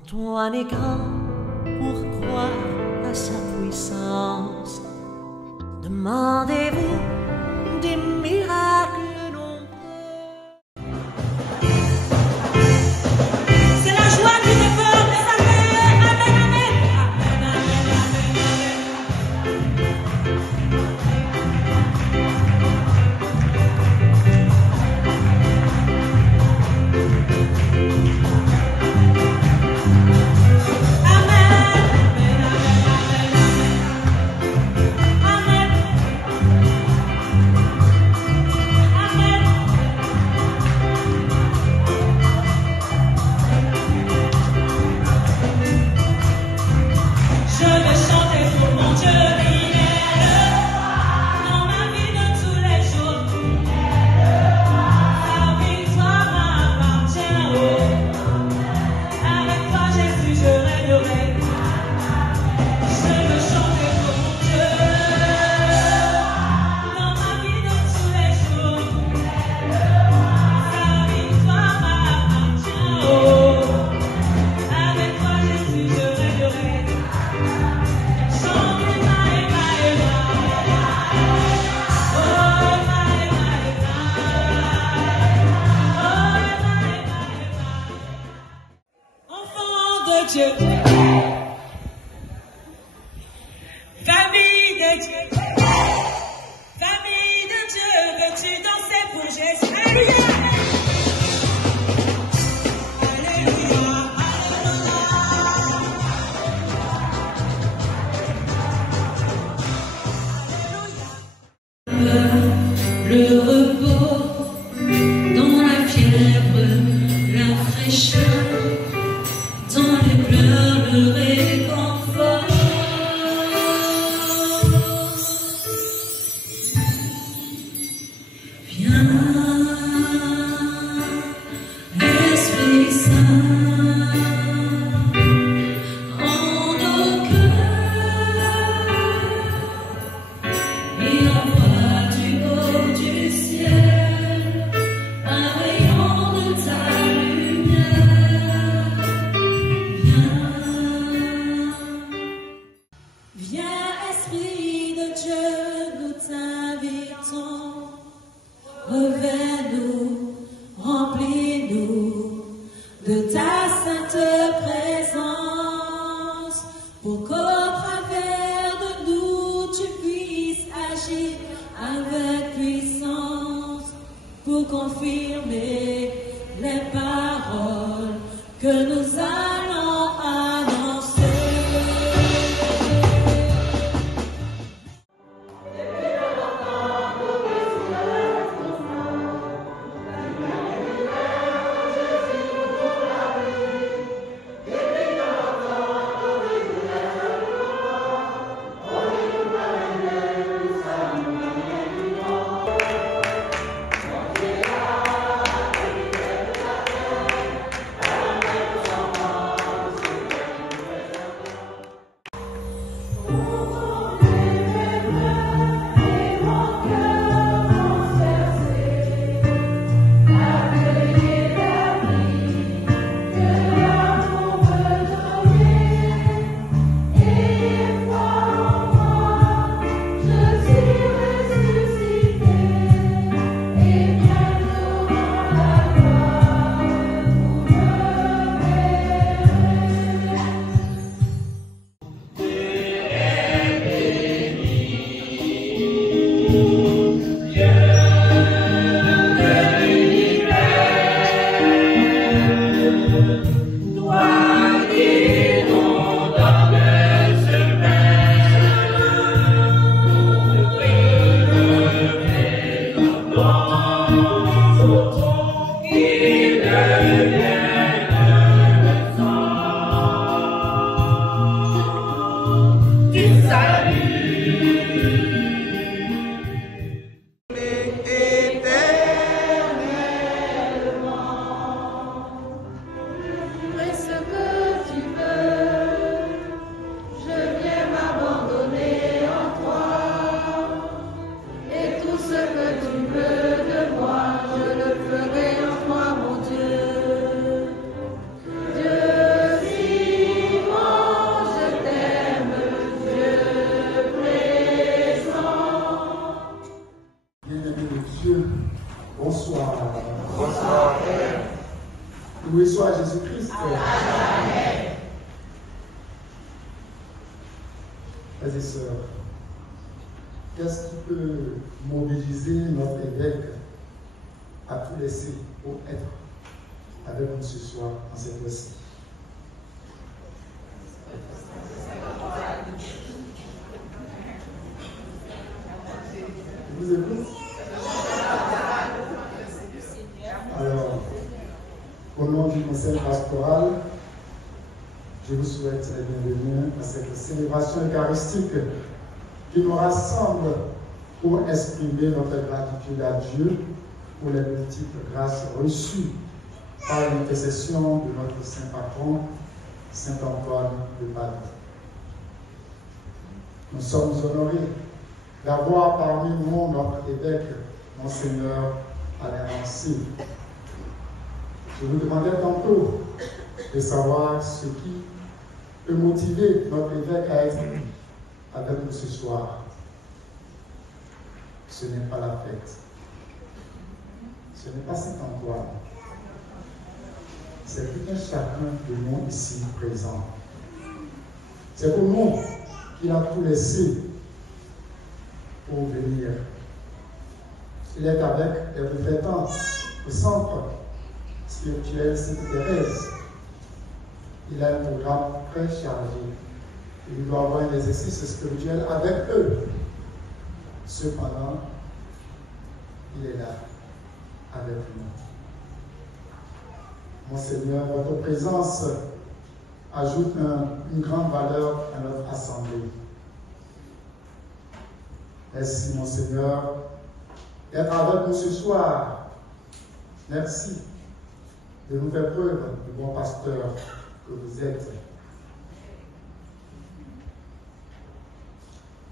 Antoine est grand pour croire à sa puissance. Demandez-vous des miracles nombreux. C'est la joie du effort de sa mère. Amen, amen. Dieu, famille de Dieu, veux-tu danser pour Jésus? Alléluia, alléluia, alléluia. Le repos dans la fièvre, la fraîcheur. Dans les pleurs, le réconfort. Viens, Esprit Saint, en nos cœurs, et envoie du haut du ciel un rayon de ta lumière. frères et sœurs, qu'est-ce qui peut mobiliser notre évêque à tout laisser pour être avec nous ce soir en cette fois-ci? Je vous écoute. Alors, au nom du conseil pastoral, je vous souhaite la bienvenue à cette célébration eucharistique qui nous rassemble pour exprimer notre gratitude à Dieu pour les multiples grâces reçues par l'intercession de notre saint patron, saint Antoine de Padoue. Nous sommes honorés d'avoir parmi nous notre évêque, Monseigneur Alain Rancé. Je vous demandais tantôt de savoir ce qui peut motiver notre évêque à être avec nous ce soir. Ce n'est pas la fête. Ce n'est pas Saint-Antoine. C'est tout un chacun de nous ici présents. C'est pour nous qu'il a tout laissé pour venir. Il est avec les reflétants au centre spirituel Sainte-Thérèse. Il a un programme très chargé. Il doit avoir un exercice spirituel avec eux. Cependant, il est là, avec nous. Monseigneur, votre présence ajoute une grande valeur à notre assemblée. Merci, Monseigneur, d'être avec nous ce soir. Merci de nous faire preuve du bon pasteur que vous êtes.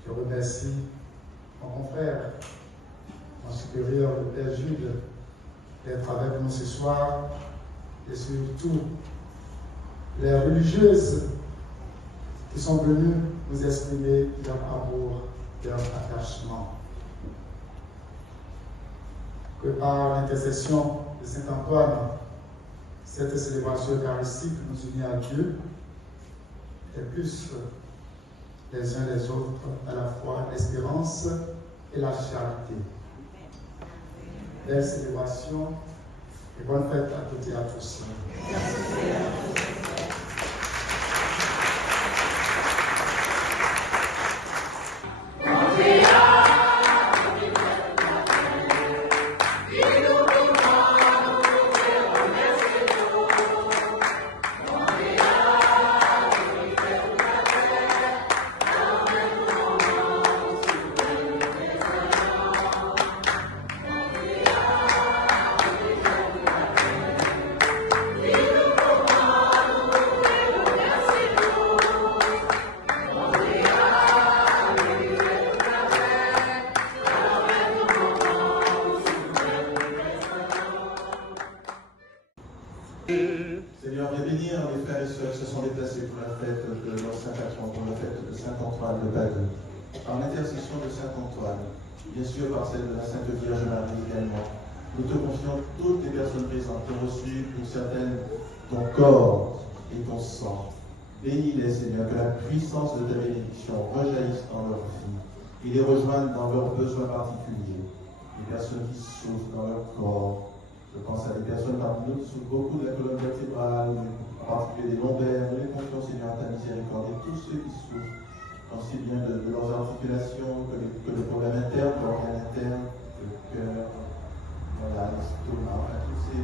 Je remercie mon confrère, mon supérieur, le Père Jude, d'être avec nous ce soir, et surtout les religieuses qui sont venues nous exprimer leur amour, leur attachement. Que par l'intercession de Saint Antoine, cette célébration eucharistique nous unit à Dieu et plus les uns les autres à la fois l'espérance et la charité. Belle célébration et bonne fête à toutes et à tous. Seigneur, et bénir les frères et sœurs qui se sont déplacés pour la fête de leur Saint-Patron, pour la fête de Saint-Antoine de Padoue. Par l'intercession de Saint-Antoine, bien sûr par celle de la Sainte Vierge Marie également, nous te confions toutes les personnes présentes qui ont reçu pour certaines ton corps et ton sang. Bénis-les, Seigneur, que la puissance de ta bénédiction rejaillisse dans leur vie et les rejoigne dans leurs besoins particuliers. Les personnes qui souffrent dans leur corps. Je pense à des personnes parmi nous qui souffrent beaucoup de la colonne vertébrale, en particulier des lombaires. Nous les confions, Seigneur, à ta miséricorde, et tous ceux qui souffrent, aussi bien de leurs articulations que de problèmes internes, de l'organe interne, le cœur, l'estomac, toutes ces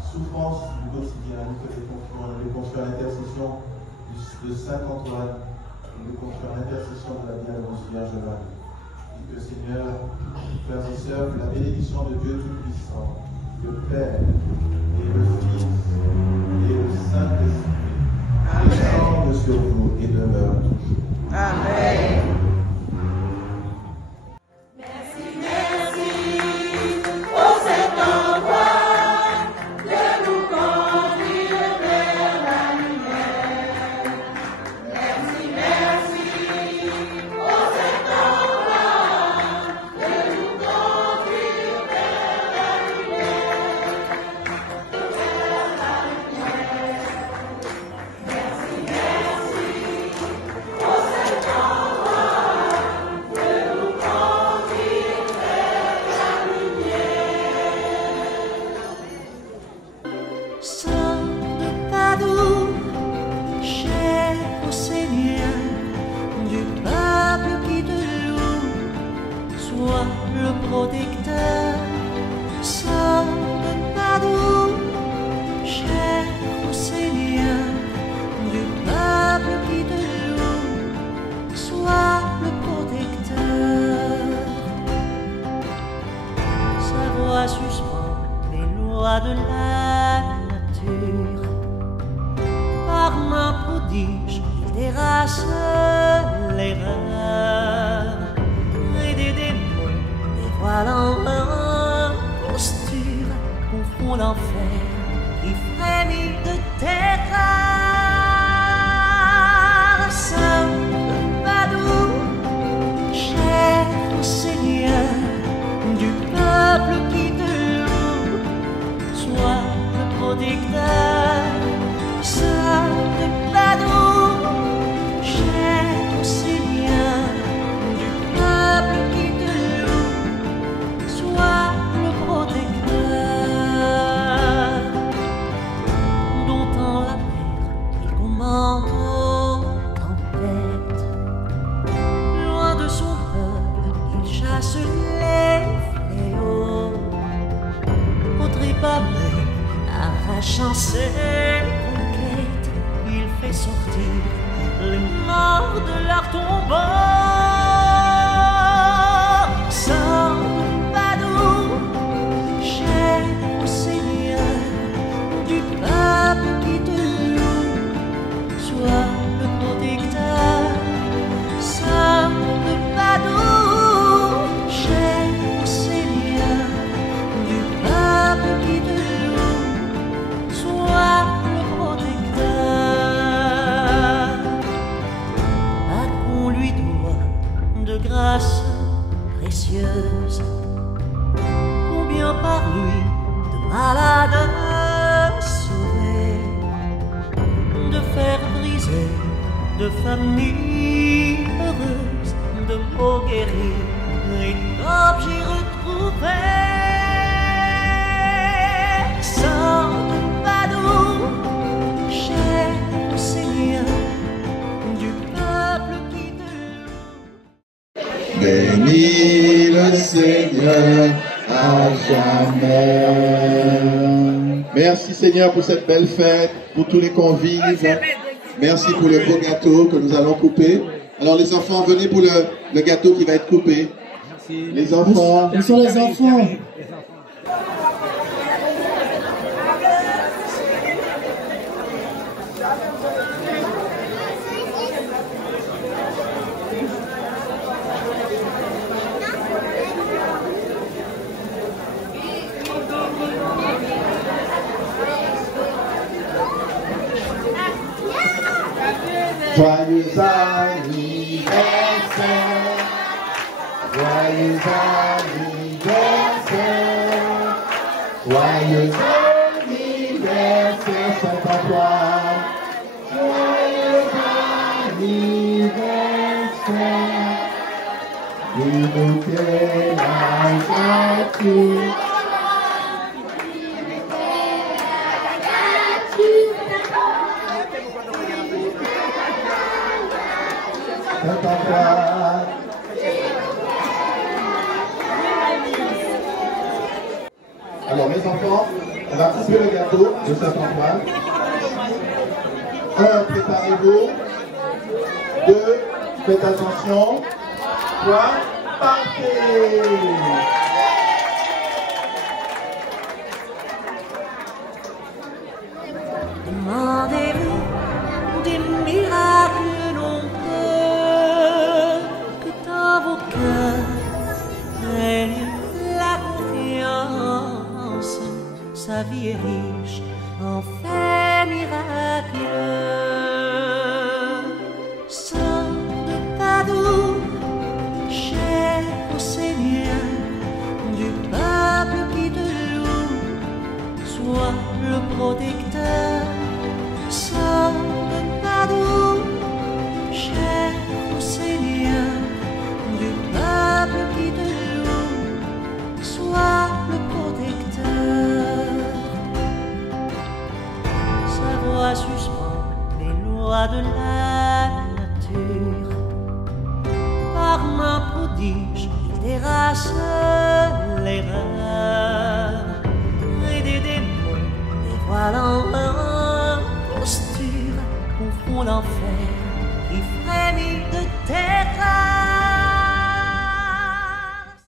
souffrances du quotidien. Nous te les confions à l'intercession de Saint Antoine, nous les confions à l'intercession de la Bienheureuse Vierge Marie. Et que, Seigneur, frères et sœurs, que la bénédiction de Dieu Tout-Puissant, le Père et le Fils et le Saint-Esprit descendent sur vous et demeurent toujours. Amen. Oh, prodige, il terrasse l'erreur. Et des démons, des voiles en posture, confond l'enfer qui frémit de terreur. Saint Padoue, cher au Seigneur, du peuple qui te loue, sois le protecteur. Saint Padoue, cher au Seigneur, du peuple qui te loue, sois le protecteur. Domptant la mer, il commande aux tempêtes. Loin de son peuple, il chasse les fléaux. Au trépas bleu, arrachant ses conquêtes, il fait sortir les morts de leur tombeau. Saint Padoue, cher au Seigneur, du peuple qui te loue, sois le protecteur. Saint Padoue, cher au Seigneur, du peuple qui te loue, sois le protecteur. À qu'on lui doit de grâces précieuses, combien par lui de malades sauvés, de fer brisé, de familles heureuses, de mots guéris et d'objets retrouvés. Saint Padoue, cher au Seigneur, du peuple qui te loue. Bénis le Seigneur à jamais. Merci Seigneur pour cette belle fête, pour tous les convives. Merci pour le beau gâteau que nous allons couper. Alors les enfants, venez pour le gâteau qui va être coupé. Les enfants. Quels sont les enfants? Joyeux anniversaire, joyeux anniversaire, joyeux anniversaire Saint-Antoine, joyeux anniversaire, dis-nous quel âge as-tu? Saint-Antoine. Alors mes enfants, on va couper le gâteau de Saint-Antoine. 1, préparez-vous. 2, faites attention. 3, partez. Demandez-vous des miracles nombreux, que dans vos cœurs règne la confiance. Sa vie est riche en faits miraculeux. Saint Padoue, cher au Seigneur, du peuple qui te loue, sois le protecteur. Saint Padoue, cher au Seigneur, du peuple qui te loue, sois le protecteur. Sa voix suspend les lois de la nature, par main prodige il terrasse